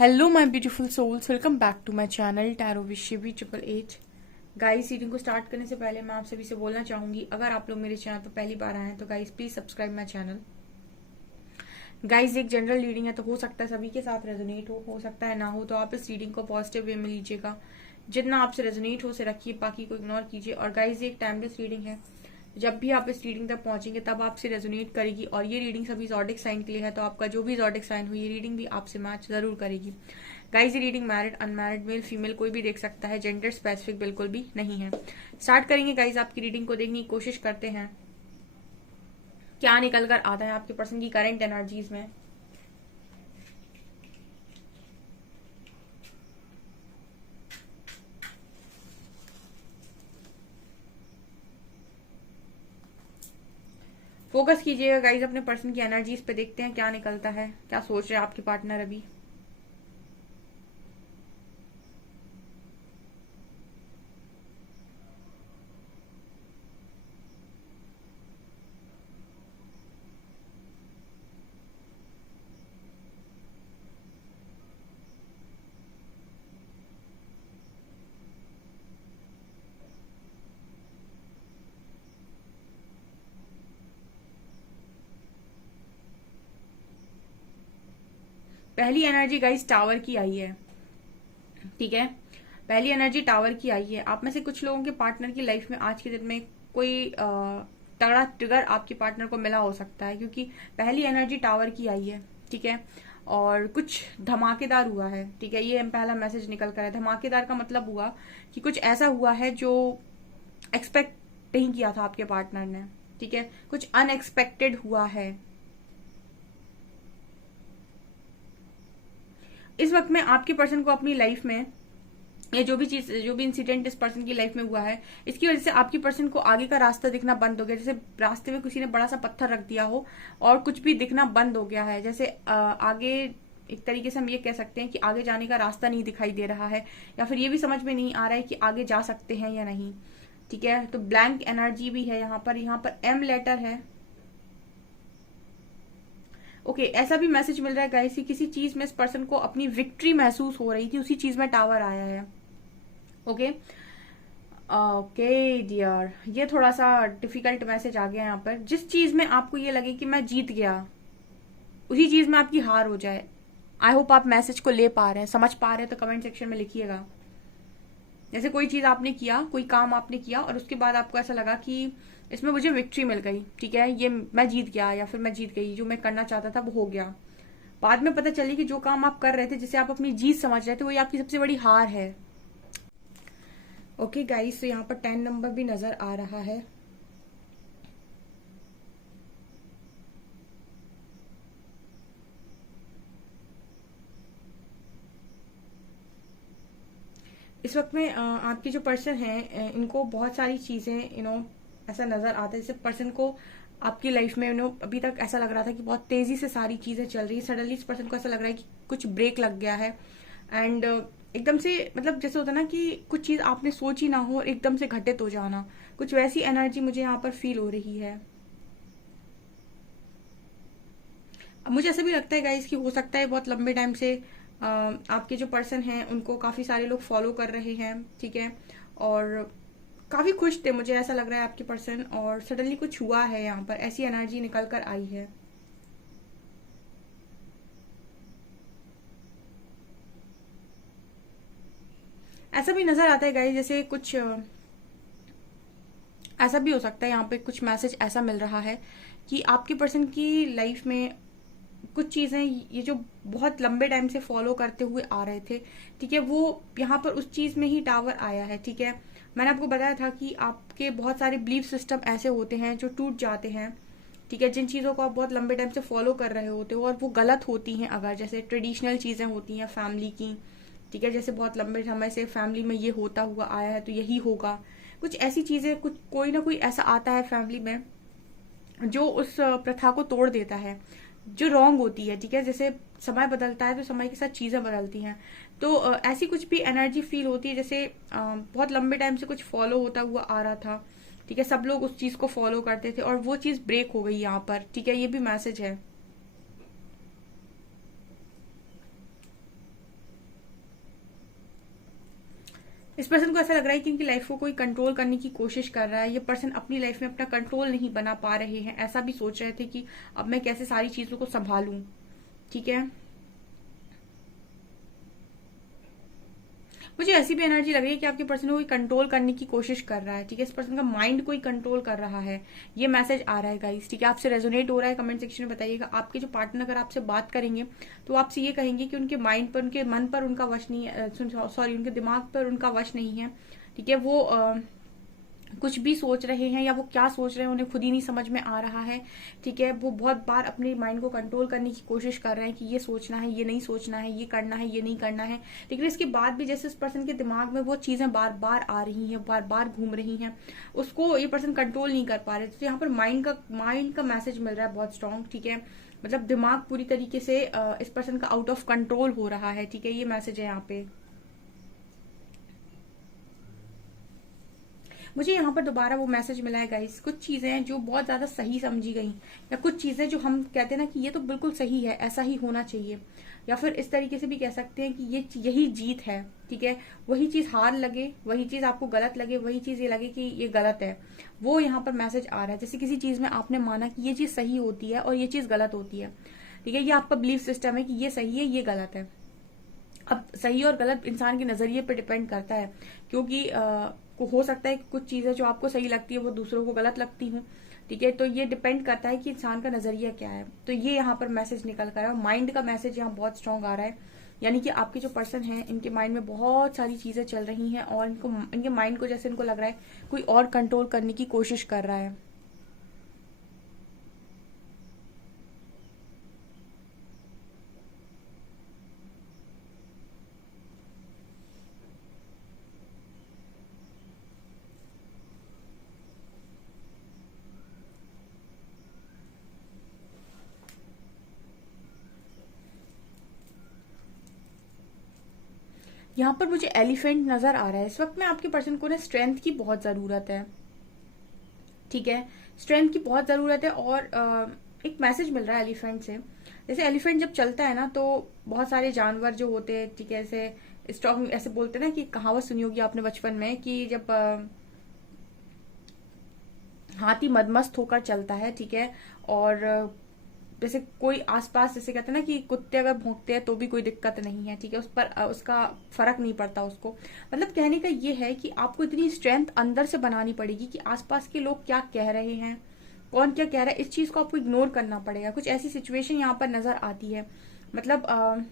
Hello my beautiful souls, welcome back to my channel tarot with Shivi 888। Guys, reading को start करने से पहले मैं आप सभी से बोलना चाहूंगी, अगर आप लोग मेरे चैनल पर पहली बार आए हैं तो guys please subscribe my channel. Guys, एक जनरल रीडिंग है तो हो सकता है सभी के साथ रेजोनेट हो सकता है ना हो, तो आप इस रीडिंग को पॉजिटिव वे में लीजिएगा। जितना आपसे रेजोनेट हो उसे रखिए, बाकी को इग्नोर कीजिए। और गाइस, ये एक टाइमलेस रीडिंग है, जब भी आप इस रीडिंग तक पहुंचेंगे तब आपसे रेजोनेट करेगी। और ये रीडिंग सभी जॉडिक साइन के लिए है, तो आपका जो भी जॉडिक साइन हो ये रीडिंग भी आपसे मैच जरूर करेगी। गाइस, ये reading married unmarried male female कोई भी देख सकता है, जेंडर स्पेसिफिक बिल्कुल भी नहीं है। स्टार्ट करेंगे गाइस, आपकी रीडिंग को देखने की कोशिश करते हैं क्या निकल कर आता है आपके पर्सन की करंट एनर्जीज में। फोकस कीजिएगा गाइस अपने पर्सन की एनर्जीज पे, देखते हैं क्या निकलता है, क्या सोच रहे हैं आपके पार्टनर अभी। पहली एनर्जी गाइस टावर की आई है, ठीक है। पहली एनर्जी टावर की आई है। आप में से कुछ लोगों के पार्टनर की लाइफ में आज के दिन में कोई तगड़ा ट्रिगर आपके पार्टनर को मिला हो सकता है, क्योंकि पहली एनर्जी टावर की आई है, ठीक है। और कुछ धमाकेदार हुआ है, ठीक है। ये पहला मैसेज निकल कर है। धमाकेदार का मतलब हुआ कि कुछ ऐसा हुआ है जो एक्सपेक्ट नहीं किया था आपके पार्टनर ने, ठीक है। कुछ अनएक्सपेक्टेड हुआ है। इस वक्त में आपके पर्सन को अपनी लाइफ में या जो भी इंसिडेंट इस पर्सन की लाइफ में हुआ है, इसकी वजह से आपकी पर्सन को आगे का रास्ता दिखना बंद हो गया। जैसे रास्ते में किसी ने बड़ा सा पत्थर रख दिया हो और कुछ भी दिखना बंद हो गया है। जैसे आगे एक तरीके से हम ये कह सकते हैं कि आगे जाने का रास्ता नहीं दिखाई दे रहा है, या फिर ये भी समझ में नहीं आ रहा है कि आगे जा सकते हैं या नहीं, ठीक है। तो ब्लैंक एनर्जी भी है यहाँ पर एम लेटर है। ओके, ऐसा भी मैसेज मिल रहा है गाइस कि किसी चीज में इस पर्सन को अपनी विक्ट्री महसूस हो रही थी, उसी चीज में टावर आया है। ओके ओके डियर, ये थोड़ा सा डिफिकल्ट मैसेज आ गया यहाँ पर। जिस चीज में आपको ये लगे कि मैं जीत गया, उसी चीज में आपकी हार हो जाए। आई होप आप मैसेज को ले पा रहे हैं, समझ पा रहे हैं, तो कमेंट सेक्शन में लिखिएगा। जैसे कोई चीज आपने किया, कोई काम आपने किया और उसके बाद आपको ऐसा लगा कि इसमें मुझे विक्ट्री मिल गई, ठीक है, ये मैं जीत गया या फिर मैं जीत गई, जो मैं करना चाहता था वो हो गया। बाद में पता चली कि जो काम आप कर रहे थे, जिसे आप अपनी जीत समझ रहे थे, वही आपकी सबसे बड़ी हार है। ओके गाइस, तो यहाँ पर 10 नंबर भी नजर आ रहा है। इस वक्त में आपके जो पर्सन है इनको बहुत सारी चीजें ऐसा नजर आता है, जैसे पर्सन को आपकी लाइफ में अभी तक ऐसा लग रहा था कि बहुत तेजी से सारी चीजें चल रही है। सडनली इस पर्सन को ऐसा लग रहा है कि कुछ ब्रेक लग गया है। एंड एकदम से, मतलब जैसे होता है ना कि कुछ चीज आपने सोची ना हो और एकदम से घटित हो जाना, कुछ वैसी एनर्जी मुझे यहाँ पर फील हो रही है। अब मुझे ऐसा भी लगता है गाइस कि हो सकता है बहुत लंबे टाइम से आपके जो पर्सन हैं उनको काफी सारे लोग फॉलो कर रहे हैं, ठीक है। और काफी खुश थे, मुझे ऐसा लग रहा है आपके पर्सन, और सडनली कुछ हुआ है यहाँ पर, ऐसी एनर्जी निकल कर आई है। ऐसा भी नजर आता है गाइस जैसे कुछ ऐसा भी हो सकता है यहाँ पे कुछ मैसेज ऐसा मिल रहा है कि आपके पर्सन की लाइफ में कुछ चीजें ये जो बहुत लंबे टाइम से फॉलो करते हुए आ रहे थे, ठीक है, वो यहाँ पर उस चीज में ही टावर आया है, ठीक है। मैंने आपको बताया था कि आपके बहुत सारे बिलीफ सिस्टम ऐसे होते हैं जो टूट जाते हैं, ठीक है। जिन चीजों को आप बहुत लंबे टाइम से फॉलो कर रहे होते हो और वो गलत होती हैं, अगर जैसे ट्रेडिशनल चीजें होती हैं फैमिली की, ठीक है, जैसे बहुत लंबे समय से फैमिली में ये होता हुआ आया है तो यही होगा, कुछ ऐसी चीजें, कुछ कोई ना कोई ऐसा आता है फैमिली में जो उस प्रथा को तोड़ देता है, जो रॉन्ग होती है, ठीक है। जैसे समय बदलता है तो समय के साथ चीजें बदलती हैं, तो ऐसी कुछ भी एनर्जी फील होती है, जैसे बहुत लंबे टाइम से कुछ फॉलो होता हुआ आ रहा था, ठीक है, सब लोग उस चीज को फॉलो करते थे और वो चीज ब्रेक हो गई यहाँ पर, ठीक है। ये भी मैसेज है। इस पर्सन को ऐसा लग रहा है कि इनकी लाइफ को कोई कंट्रोल करने की कोशिश कर रहा है। ये पर्सन अपनी लाइफ में अपना कंट्रोल नहीं बना पा रहे हैं, ऐसा भी सोच रहे थे कि अब मैं कैसे सारी चीजों को संभालूं। ठीक है, मुझे ऐसी भी एनर्जी लग रही है कि आपके पर्सन को कोई कंट्रोल करने की कोशिश कर रहा है। ठीक है, इस पर्सन का माइंड कोई कंट्रोल कर रहा है, ये मैसेज आ रहा है गाइस। ठीक है, आपसे रेजोनेट हो रहा है, कमेंट सेक्शन में बताइएगा। आपके जो पार्टनर अगर आपसे बात करेंगे तो आपसे ये कहेंगे कि उनके माइंड पर, उनके मन पर उनका वश नहीं है, सॉरी उनके दिमाग पर उनका वश नहीं है। ठीक है, वो कुछ भी सोच रहे हैं या वो क्या सोच रहे हैं उन्हें खुद ही नहीं समझ में आ रहा है। ठीक है, वो बहुत बार अपने माइंड को कंट्रोल करने की कोशिश कर रहे हैं कि ये सोचना है, ये नहीं सोचना है, ये करना है, ये नहीं करना है। लेकिन इसके बाद भी जैसे उस पर्सन के दिमाग में वो चीजें बार बार आ रही हैं, बार बार घूम रही हैं, उसको ये पर्सन कंट्रोल नहीं कर पा रहे। तो यहाँ पर माइंड का मैसेज मिल रहा है बहुत स्ट्रांग। ठीक है, मतलब दिमाग पूरी तरीके से इस पर्सन का आउट ऑफ कंट्रोल हो रहा है। ठीक है, ये मैसेज है यहाँ पे। मुझे यहाँ पर दोबारा वो मैसेज मिला है गाइस, कुछ चीजें जो बहुत ज्यादा सही समझी गई, या कुछ चीजें जो हम कहते हैं ना कि ये तो बिल्कुल सही है, ऐसा ही होना चाहिए, या फिर इस तरीके से भी कह सकते हैं कि यही जीत है। ठीक है, वही चीज हार लगे, वही चीज आपको गलत लगे, वही चीज ये लगे कि ये गलत है, वो यहाँ पर मैसेज आ रहा है। जैसे किसी चीज में आपने माना कि ये चीज सही होती है और ये चीज गलत होती है। ठीक है, ये आपका बिलीफ सिस्टम है कि ये सही है, ये गलत है। अब सही और गलत इंसान के नजरिए पर डिपेंड करता है, क्योंकि को हो सकता है कि कुछ चीजें जो आपको सही लगती है वो दूसरों को गलत लगती हूँ। ठीक है, तो ये डिपेंड करता है कि इंसान का नजरिया क्या है। तो ये यहाँ पर मैसेज निकल कर है, माइंड का मैसेज यहाँ बहुत स्ट्रांग आ रहा है। यानी कि आपके जो पर्सन है इनके माइंड में बहुत सारी चीजें चल रही हैं और इनके माइंड को जैसे इनको लग रहा है कोई और कंट्रोल करने की कोशिश कर रहा है। यहाँ पर मुझे एलिफेंट नजर आ रहा है। इस वक्त में आपके पर्सन को ना स्ट्रेंथ की बहुत जरूरत है। ठीक है, स्ट्रेंथ की बहुत जरूरत है। और एक मैसेज मिल रहा है एलिफेंट से। जैसे एलिफेंट जब चलता है ना तो बहुत सारे जानवर जो होते हैं, ठीक है, ऐसे स्ट्रॉन्ग, ऐसे बोलते हैं ना कि कहावत सुनी होगी आपने बचपन में कि जब हाथी मदमस्त होकर चलता है, ठीक है, और जैसे कोई आसपास, जैसे कहते हैं ना कि कुत्ते अगर भौंकते हैं तो भी कोई दिक्कत नहीं है। ठीक है, उस पर उसका फर्क नहीं पड़ता उसको। मतलब कहने का ये है कि आपको इतनी स्ट्रेंथ अंदर से बनानी पड़ेगी कि आसपास के लोग क्या कह रहे हैं, कौन क्या कह रहा है, इस चीज को आपको इग्नोर करना पड़ेगा। कुछ ऐसी सिचुएशन यहाँ पर नजर आती है। मतलब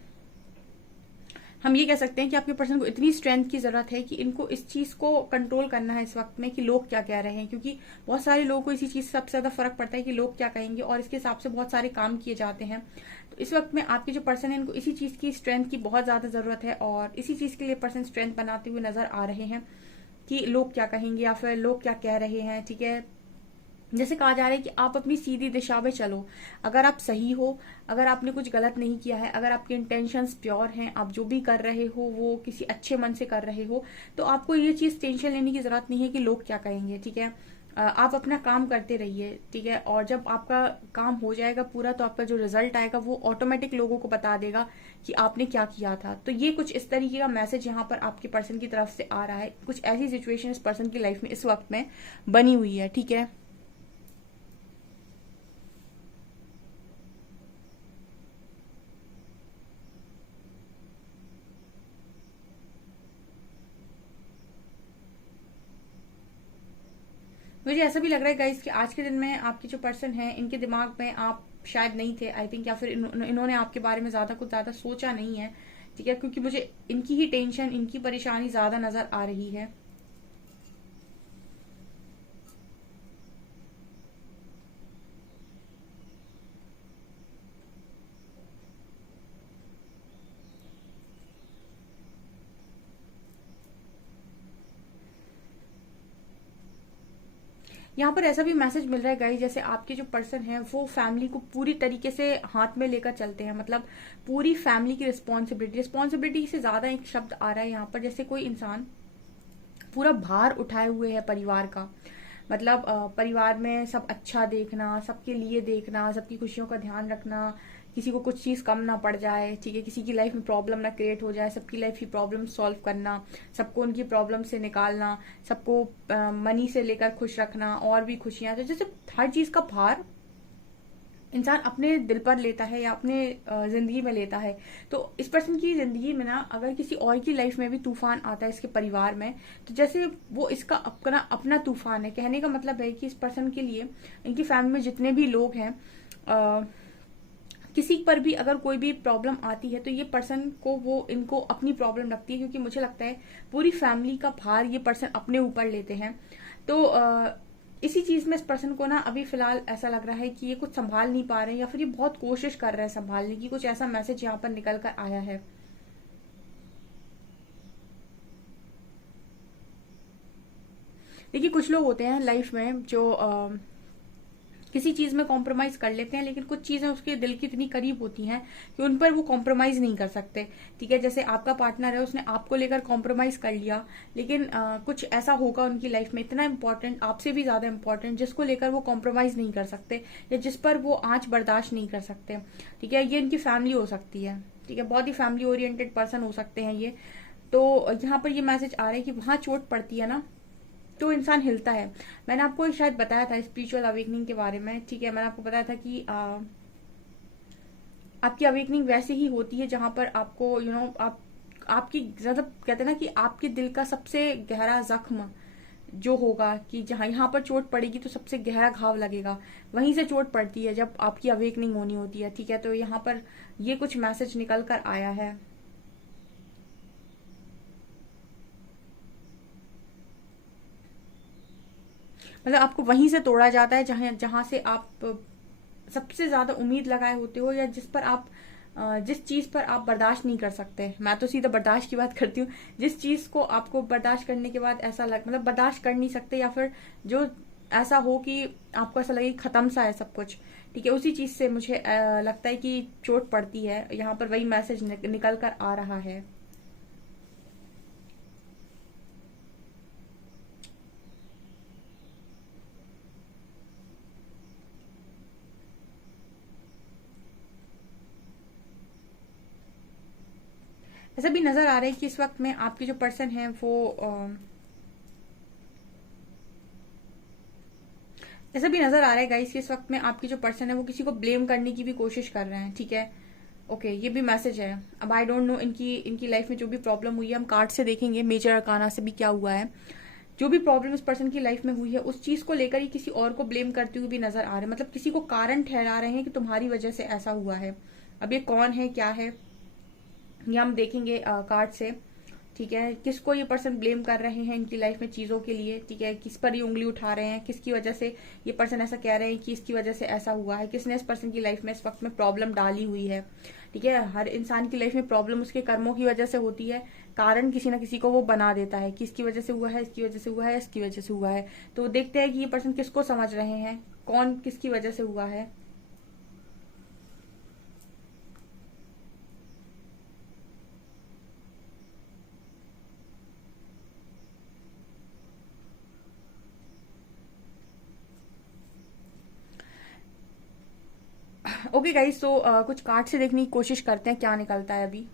हम ये कह सकते हैं कि आपके पर्सन को इतनी स्ट्रेंथ की जरूरत है कि इनको इस चीज को कंट्रोल करना है इस वक्त में कि लोग क्या कह रहे हैं, क्योंकि बहुत सारे लोगों को इसी चीज से सबसे ज्यादा फर्क पड़ता है कि लोग क्या कहेंगे, और इसके हिसाब से बहुत सारे काम किए जाते हैं। तो इस वक्त में आपके जो पर्सन है इनको इसी चीज की स्ट्रेंथ की बहुत ज्यादा जरूरत है, और इसी चीज के लिए पर्सन स्ट्रेंथ बनाते हुए नजर आ रहे हैं कि लोग क्या कहेंगे या फिर लोग क्या कह रहे हैं। ठीक है, जैसे कहा जा रहा है कि आप अपनी सीधी दिशा में चलो। अगर आप सही हो, अगर आपने कुछ गलत नहीं किया है, अगर आपके इंटेंशंस प्योर हैं, आप जो भी कर रहे हो वो किसी अच्छे मन से कर रहे हो, तो आपको ये चीज टेंशन लेने की जरूरत नहीं है कि लोग क्या कहेंगे। ठीक है, आप अपना काम करते रहिए। ठीक है, और जब आपका काम हो जाएगा पूरा तो आपका जो रिजल्ट आएगा वो ऑटोमेटिक लोगों को बता देगा कि आपने क्या किया था। तो ये कुछ इस तरीके का मैसेज यहाँ पर आपके पर्सन की तरफ से आ रहा है। कुछ ऐसी सिचुएशन इस पर्सन की लाइफ में इस वक्त में बनी हुई है। ठीक है, मुझे ऐसा भी लग रहा है गाइस कि आज के दिन में आपके जो पर्सन है इनके दिमाग में आप शायद नहीं थे, आई थिंक, या फिर इन्होंने आपके बारे में कुछ ज्यादा सोचा नहीं है। ठीक है, क्योंकि मुझे इनकी ही टेंशन, इनकी परेशानी ज्यादा नजर आ रही है। यहाँ पर ऐसा भी मैसेज मिल रहा है गाइस, जैसे आपके जो पर्सन है वो फैमिली को पूरी तरीके से हाथ में लेकर चलते हैं। मतलब पूरी फैमिली की रिस्पॉन्सिबिलिटी से ज्यादा एक शब्द आ रहा है यहाँ पर, जैसे कोई इंसान पूरा भार उठाए हुए है परिवार का। मतलब परिवार में सब अच्छा देखना, सबके लिए देखना, सबकी खुशियों का ध्यान रखना, किसी को कुछ चीज़ कम ना पड़ जाए, ठीक है, किसी की लाइफ में प्रॉब्लम ना क्रिएट हो जाए, सबकी लाइफ की प्रॉब्लम सॉल्व करना, सबको उनकी प्रॉब्लम से निकालना, सबको मनी से लेकर खुश रखना और भी खुशियां, तो जैसे हर चीज़ का भार इंसान अपने दिल पर लेता है या अपने जिंदगी में लेता है। तो इस पर्सन की जिंदगी में ना अगर किसी और की लाइफ में भी तूफान आता है इसके परिवार में, तो जैसे वो इसका अपना अपना तूफान है। कहने का मतलब है कि इस पर्सन के लिए इनकी फैमिली में जितने भी लोग हैं, किसी पर भी अगर कोई भी प्रॉब्लम आती है तो ये पर्सन को वो इनको अपनी प्रॉब्लम लगती है, क्योंकि मुझे लगता है पूरी फैमिली का भार ये पर्सन अपने ऊपर लेते हैं। तो इसी चीज में इस पर्सन को ना अभी फिलहाल ऐसा लग रहा है कि ये कुछ संभाल नहीं पा रहे हैं, या फिर ये बहुत कोशिश कर रहे हैं संभालने की, कुछ ऐसा मैसेज यहाँ पर निकल कर आया है। देखिए, कुछ लोग होते हैं लाइफ में जो किसी चीज में कॉम्प्रोमाइज कर लेते हैं, लेकिन कुछ चीजें उसके दिल की इतनी करीब होती हैं कि उन पर वो कॉम्प्रोमाइज नहीं कर सकते। ठीक है, जैसे आपका पार्टनर है, उसने आपको लेकर कॉम्प्रोमाइज कर लिया, लेकिन कुछ ऐसा होगा उनकी लाइफ में इतना इंपॉर्टेंट, आपसे भी ज्यादा इंपॉर्टेंट, जिसको लेकर वो कॉम्प्रोमाइज नहीं कर सकते या जिस पर वो आंच बर्दाश्त नहीं कर सकते। ठीक है, ये इनकी फैमिली हो सकती है। ठीक है, बहुत ही फैमिली ओरिएंटेड पर्सन हो सकते हैं ये। तो यहाँ पर ये मैसेज आ रहा है कि वहां चोट पड़ती है ना, तो इंसान हिलता है। मैंने आपको शायद बताया था स्पिरिचुअल अवेकनिंग के बारे में। ठीक है, मैंने आपको बताया था कि आपकी अवेकनिंग वैसे ही होती है जहां पर आपको आप आपकी ज्यादा कहते हैं ना कि आपके दिल का सबसे गहरा जख्म जो होगा, कि जहां यहाँ पर चोट पड़ेगी तो सबसे गहरा घाव लगेगा, वहीं से चोट पड़ती है जब आपकी अवेकनिंग होनी होती है। ठीक है, तो यहाँ पर ये कुछ मैसेज निकल कर आया है। मतलब आपको वहीं से तोड़ा जाता है जहां जहां से आप सबसे ज्यादा उम्मीद लगाए होते हो, या जिस पर आप जिस चीज पर आप बर्दाश्त नहीं कर सकते। मैं तो सीधा बर्दाश्त की बात करती हूँ। जिस चीज को आपको बर्दाश्त करने के बाद ऐसा मतलब बर्दाश्त कर नहीं सकते, या फिर जो ऐसा हो कि आपको ऐसा लगे खत्म सा है सब कुछ। ठीक है, उसी चीज से मुझे लगता है कि चोट पड़ती है। यहाँ पर वही मैसेज निकल कर आ रहा है। ऐसा भी नजर आ रहा है कि इस वक्त में आपके जो पर्सन है वो ऐसा भी नजर आ रहा है गाइस कि इस वक्त में आपकी जो पर्सन है वो किसी को ब्लेम करने की भी कोशिश कर रहे हैं। ठीक है, ओके, ये भी मैसेज है। अब आई डोंट नो इनकी इनकी लाइफ में जो भी प्रॉब्लम हुई है, हम कार्ड से देखेंगे मेजर अरकाना से भी क्या हुआ है। जो भी प्रॉब्लम इस पर्सन की लाइफ में हुई है, उस चीज को लेकर ही किसी और को ब्लेम करते हुए भी नजर आ रहे हैं। मतलब किसी को कारण ठहरा रहे हैं कि तुम्हारी वजह से ऐसा हुआ है। अब ये कौन है, क्या है, ये हम देखेंगे कार्ड से। ठीक है, किसको ये पर्सन ब्लेम कर रहे हैं इनकी लाइफ में चीजों के लिए। ठीक है, किस पर ये उंगली उठा रहे हैं, किसकी वजह से ये पर्सन ऐसा कह रहे हैं कि इसकी वजह से ऐसा हुआ है, किसने इस पर्सन की लाइफ में इस वक्त में प्रॉब्लम डाली हुई है। ठीक है, हर इंसान की लाइफ में प्रॉब्लम उसके कर्मों की वजह से होती है। कारण किसी ना किसी को वो बना देता है कि इसकी वजह से हुआ है, इसकी वजह से हुआ है, इसकी वजह से हुआ है। तो देखते हैं कि ये पर्सन किसको समझ रहे हैं, कौन किसकी वजह से हुआ है। ओके गाइस, तो कुछ कार्ड से देखने की कोशिश करते हैं क्या निकलता है अभी।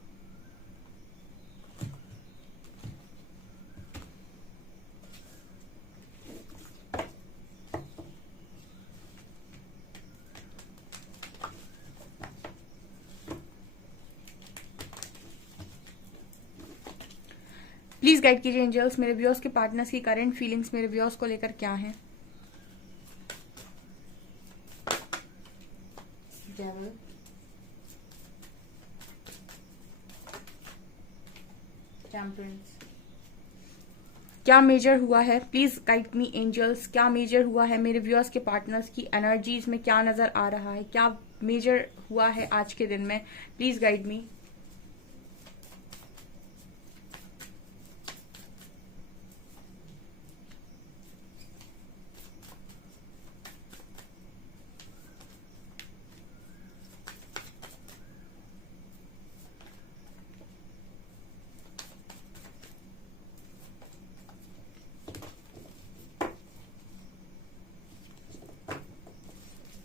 प्लीज गाइड कीजिए एंजल्स, मेरे व्यूअर्स के पार्टनर्स की करंट फीलिंग्स मेरे व्यूअर्स को लेकर क्या है। डेविल, टेम्परेंस, क्या मेजर हुआ है, प्लीज गाइड मी एंजल्स, क्या मेजर हुआ है मेरे व्यूअर्स के पार्टनर्स की एनर्जीज में, क्या नजर आ रहा है, क्या मेजर हुआ है आज के दिन में, प्लीज गाइड मी।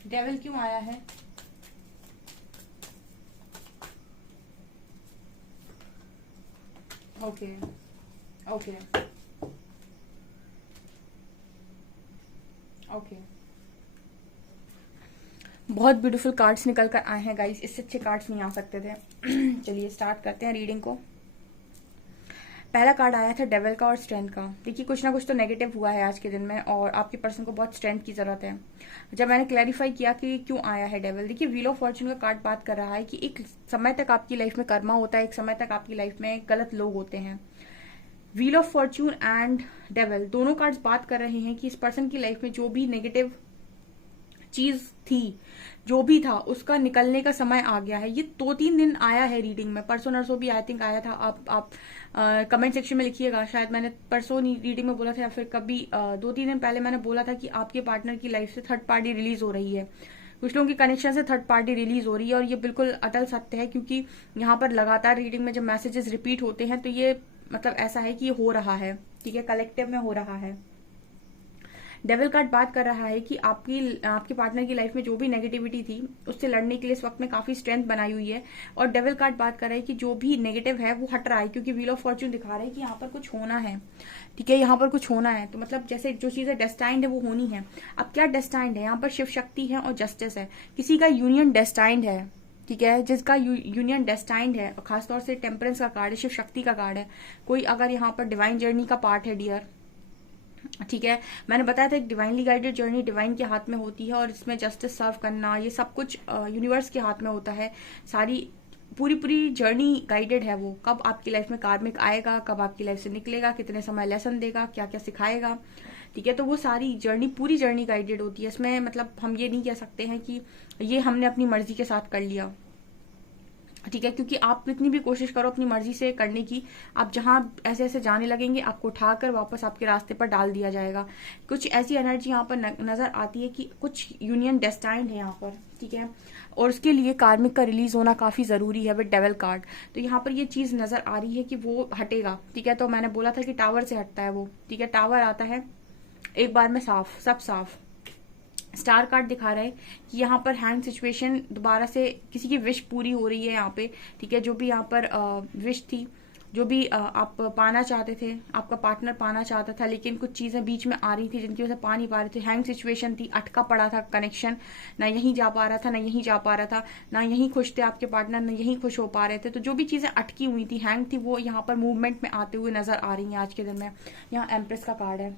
डेविल क्यों आया है? Okay okay okay. बहुत ब्यूटीफुल कार्ड्स निकल कर आए हैं गाइस, इससे अच्छे कार्ड्स नहीं आ सकते थे। चलिए स्टार्ट करते हैं रीडिंग को। पहला कार्ड आया था डेविल का और स्ट्रेंथ का। देखिए कुछ ना कुछ तो नेगेटिव हुआ है आज के दिन में और आपके पर्सन को बहुत स्ट्रेंथ की जरूरत है। जब मैंने क्लैरिफाई किया कि क्यों आया है डेविल, देखिए व्हील ऑफ फॉर्च्यून का कार्ड बात कर रहा है कि एक समय तक आपकी लाइफ में कर्मा होता है, एक समय तक आपकी लाइफ में गलत लोग होते हैं। Wheel of Fortune and devil दोनों कार्ड्स बात कर रहे हैं कि इस पर्सन की लाइफ में जो भी नेगेटिव चीज थी, जो भी था, उसका निकलने का समय आ गया है। ये 2-3 दिन आया है रीडिंग में, परसों नरसों भी आई थिंक आया था। आप कमेंट सेक्शन में लिखिएगा, शायद मैंने परसों रीडिंग में बोला था या फिर कभी 2-3 दिन पहले मैंने बोला था कि आपके पार्टनर की लाइफ से थर्ड पार्टी रिलीज हो रही है। कुछ लोगों की कनेक्शन से थर्ड पार्टी रिलीज हो रही है और ये बिल्कुल अटल सत्य है, क्योंकि यहाँ पर लगातार रीडिंग में जब मैसेजेस रिपीट होते हैं तो ये मतलब ऐसा है कि ये हो रहा है, ठीक है, कलेक्टिव में हो रहा है। डेविल कार्ड बात कर रहा है कि आपके पार्टनर की लाइफ में जो भी नेगेटिविटी थी उससे लड़ने के लिए इस वक्त में काफी स्ट्रेंथ बनाई हुई है। और डेविल कार्ड बात कर रहा है कि जो भी नेगेटिव है वो हट रहा है, क्योंकि व्हील ऑफ फॉर्च्यून दिखा रहा है कि यहाँ पर कुछ होना है, ठीक है, यहाँ पर कुछ होना है। तो मतलब जैसे जो चीजें डेस्टाइंड है वो होनी है। अब क्या डेस्टाइंड है, यहाँ पर शिव शक्ति है और जस्टिस है। किसी का यूनियन डेस्टाइंड है, ठीक है, जिसका यूनियन डेस्टाइंड है, और खासतौर से टेम्परेंस का कार्ड है, शिव शक्ति का कार्ड है। कोई अगर यहाँ पर डिवाइन जर्नी का पार्ट है डियर, ठीक है, मैंने बताया था एक डिवाइनली गाइडेड जर्नी डिवाइन के हाथ में होती है और इसमें जस्टिस सर्व करना ये सब कुछ यूनिवर्स के हाथ में होता है। सारी पूरी जर्नी गाइडेड है। वो कब आपकी लाइफ में कार्मिक आएगा, कब आपकी लाइफ से निकलेगा, कितने समय लेसन देगा, क्या क्या सिखाएगा, ठीक है, तो वो सारी जर्नी पूरी जर्नी गाइडेड होती है। इसमें मतलब हम ये नहीं कह सकते हैं कि ये हमने अपनी मर्जी के साथ कर लिया, ठीक है, क्योंकि आप कितनी भी कोशिश करो अपनी मर्जी से करने की, आप जहां ऐसे ऐसे जाने लगेंगे आपको उठाकर वापस आपके रास्ते पर डाल दिया जाएगा। कुछ ऐसी एनर्जी यहाँ पर नजर आती है कि कुछ यूनियन डेस्टाइंड है यहाँ पर, ठीक है, और उसके लिए कार्मिक का रिलीज होना काफी जरूरी है विद डेविल कार्ड। तो यहाँ पर ये चीज नजर आ रही है कि वो हटेगा, ठीक है। तो मैंने बोला था कि टावर से हटता है वो, ठीक है, टावर आता है एक बार में साफ, सब साफ। स्टार कार्ड दिखा रहा है कि यहाँ पर हैंग सिचुएशन दोबारा से किसी की विश पूरी हो रही है यहाँ पे, ठीक है, जो भी यहाँ पर विश थी, जो भी आप पाना चाहते थे, आपका पार्टनर पाना चाहता था, लेकिन कुछ चीजें बीच में आ रही थी जिनकी वजह से पा नहीं पा रहे थे। हैंग सिचुएशन थी, अटका पड़ा था कनेक्शन, ना यहीं जा पा रहा था, ना यहीं जा पा रहा था, ना यहीं खुश थे आपके पार्टनर, ना यहीं खुश हो पा रहे थे। तो जो भी चीजें अटकी हुई थी, हैंग थी, वो यहाँ पर मूवमेंट में आते हुए नजर आ रही है आज के दिन में। यहाँ एम्प्रेस का कार्ड है।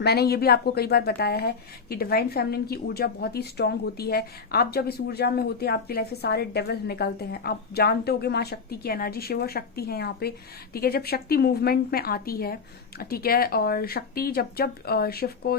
मैंने ये भी आपको कई बार बताया है कि डिवाइन फेमिनिन की ऊर्जा बहुत ही स्ट्रांग होती है। आप जब इस ऊर्जा में होते हैं आपकी लाइफ से सारे डेविल निकलते हैं। आप जानते होगे माँ शक्ति की एनर्जी, शिव शक्ति है यहाँ पे, ठीक है। जब शक्ति मूवमेंट में आती है, ठीक है, और शक्ति जब जब शिव को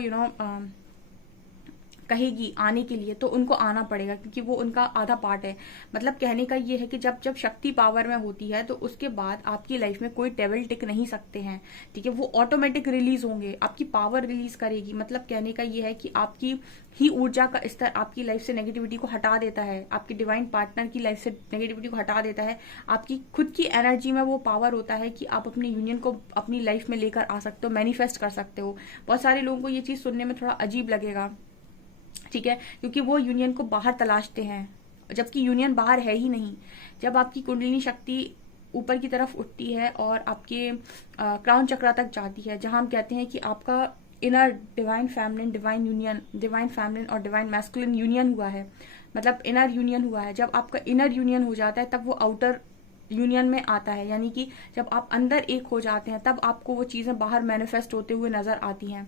कहेगी आने के लिए, तो उनको आना पड़ेगा, क्योंकि वो उनका आधा पार्ट है। मतलब कहने का ये है कि जब जब शक्ति पावर में होती है तो उसके बाद आपकी लाइफ में कोई डेविल टिक नहीं सकते हैं, ठीक है, वो ऑटोमेटिक रिलीज होंगे, आपकी पावर रिलीज करेगी। मतलब कहने का ये है कि आपकी ही ऊर्जा का स्तर आपकी लाइफ से नेगेटिविटी को हटा देता है, आपकी डिवाइन पार्टनर की लाइफ से नेगेटिविटी को हटा देता है। आपकी खुद की एनर्जी में वो पावर होता है कि आप अपने यूनियन को अपनी लाइफ में लेकर आ सकते हो, मैनिफेस्ट कर सकते हो। बहुत सारे लोगों को ये चीज सुनने में थोड़ा अजीब लगेगा, ठीक है, क्योंकि वो यूनियन को बाहर तलाशते हैं, जबकि यूनियन बाहर है ही नहीं। जब आपकी कुंडलिनी शक्ति ऊपर की तरफ उठती है और आपके क्राउन चक्रा तक जाती है, जहां हम कहते हैं कि आपका inner divine feminine, divine union, divine feminine और डिवाइन मैस्कुलिन यूनियन हुआ है, मतलब इनर यूनियन हुआ है। जब आपका इनर यूनियन हो जाता है तब वो आउटर यूनियन में आता है, यानी कि जब आप अंदर एक हो जाते हैं तब आपको वो चीजें बाहर मैनिफेस्ट होते हुए नजर आती हैं,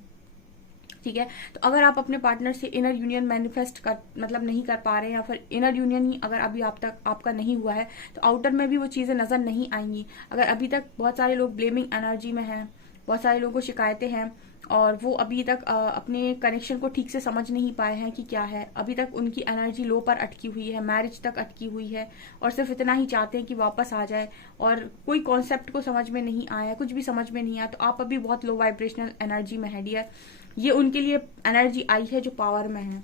ठीक है। तो अगर आप अपने पार्टनर से इनर यूनियन मैनिफेस्ट कर मतलब नहीं कर पा रहे हैं, या फिर इनर यूनियन ही अगर अभी आप तक आपका नहीं हुआ है, तो आउटर में भी वो चीजें नजर नहीं आएंगी। अगर अभी तक बहुत सारे लोग ब्लेमिंग एनर्जी में हैं, बहुत सारे लोगों को शिकायतें हैं और वो अभी तक अपने कनेक्शन को ठीक से समझ नहीं पाए हैं कि क्या है, अभी तक उनकी एनर्जी लो पर अटकी हुई है, मैरिज तक अटकी हुई है और सिर्फ इतना ही चाहते हैं कि वापस आ जाए, और कोई कॉन्सेप्ट को समझ में नहीं आया, कुछ भी समझ में नहीं आया, तो आप अभी बहुत लो वाइब्रेशनल एनर्जी में है डियर। ये उनके लिए एनर्जी आई है जो पावर में है,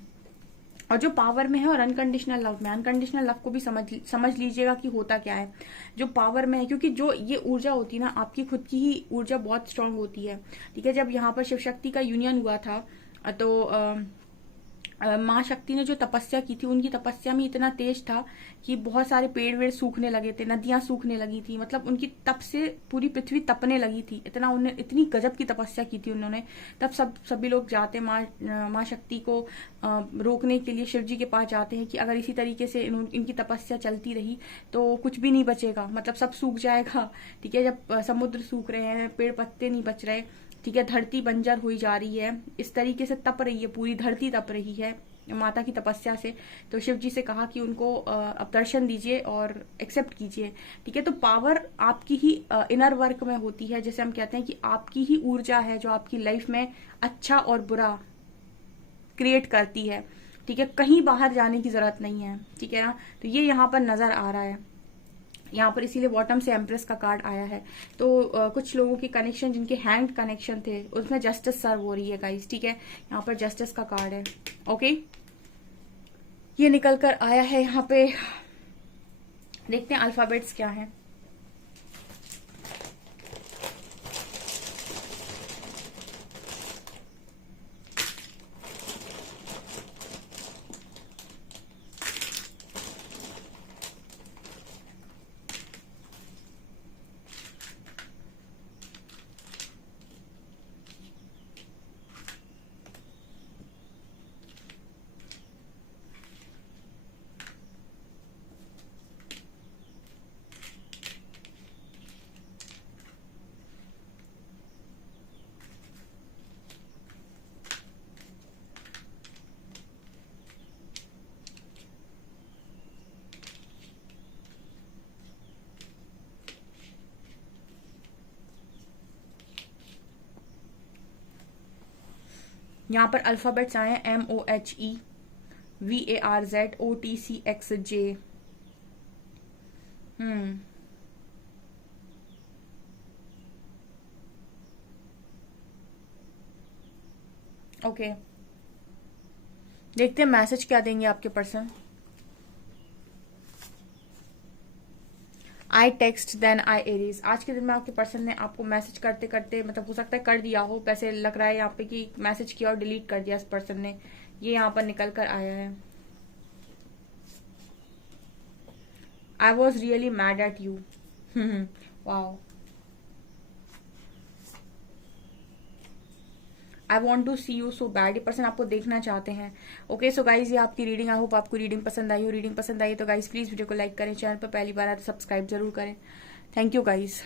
और जो पावर में है और अनकंडीशनल लव में, अनकंडीशनल लव को भी समझ लीजिएगा कि होता क्या है जो पावर में है, क्योंकि जो ये ऊर्जा होती है ना, आपकी खुद की ही ऊर्जा बहुत स्ट्रांग होती है, ठीक है। जब यहाँ पर शिव शक्ति का यूनियन हुआ था तो माँ शक्ति ने जो तपस्या की थी, उनकी तपस्या में इतना तेज था कि बहुत सारे पेड़ वेड़ सूखने लगे थे, नदियां सूखने लगी थी, मतलब उनकी तप से पूरी पृथ्वी तपने लगी थी। इतनी गजब की तपस्या की थी उन्होंने। तब सभी लोग जाते माँ शक्ति को रोकने के लिए शिव जी के पास जाते हैं कि अगर इसी तरीके से इनकी तपस्या चलती रही तो कुछ भी नहीं बचेगा, मतलब सब सूख जाएगा। ठीक है, जब समुद्र सूख रहे हैं, पेड़ पत्ते नहीं बच रहे, ठीक है, धरती बंजर हुई जा रही है, इस तरीके से तप रही है, पूरी धरती तप रही है माता की तपस्या से। तो शिव जी से कहा कि उनको अब दर्शन दीजिए और एक्सेप्ट कीजिए। ठीक है, तो पावर आपकी ही इनर वर्क में होती है, जैसे हम कहते हैं कि आपकी ही ऊर्जा है जो आपकी लाइफ में अच्छा और बुरा क्रिएट करती है। ठीक है, कहीं बाहर जाने की जरूरत नहीं है। ठीक है ना, तो ये यहाँ पर नजर आ रहा है। यहाँ पर इसीलिए बॉटम से एम्प्रेस का कार्ड आया है। तो कुछ लोगों के कनेक्शन, जिनके हैंड कनेक्शन थे, उसमें जस्टिस सर्व हो रही है गाइस। ठीक है, यहाँ पर जस्टिस का कार्ड है। ओके, ये निकल कर आया है यहाँ पे। देखते हैं अल्फाबेट्स क्या है। यहाँ पर अल्फाबेट्स आए हैं MOHE VARZOTCXJ। ओके, देखते हैं मैसेज क्या देंगे आपके person. I text then I Aries. आज के दिन में आपके पर्सन ने आपको मैसेज करते करते, मतलब हो सकता है कर दिया हो, वैसे लग रहा है यहाँ पे कि मैसेज किया और डिलीट कर दिया इस पर्सन ने। ये यहाँ पर निकल कर आया है। I was really mad at you. Wow. I want to see you so bad. ये पर्सन आपको देखना चाहते हैं। ओके, सो गाइज ये आपकी रीडिंग। आई होप आपको रीडिंग पसंद आई हो। रीडिंग पसंद आई तो गाइज प्लीज वीडियो को लाइक करें, चैनल पर पहली बार आए तो सब्सक्राइब जरूर करें। Thank you guys.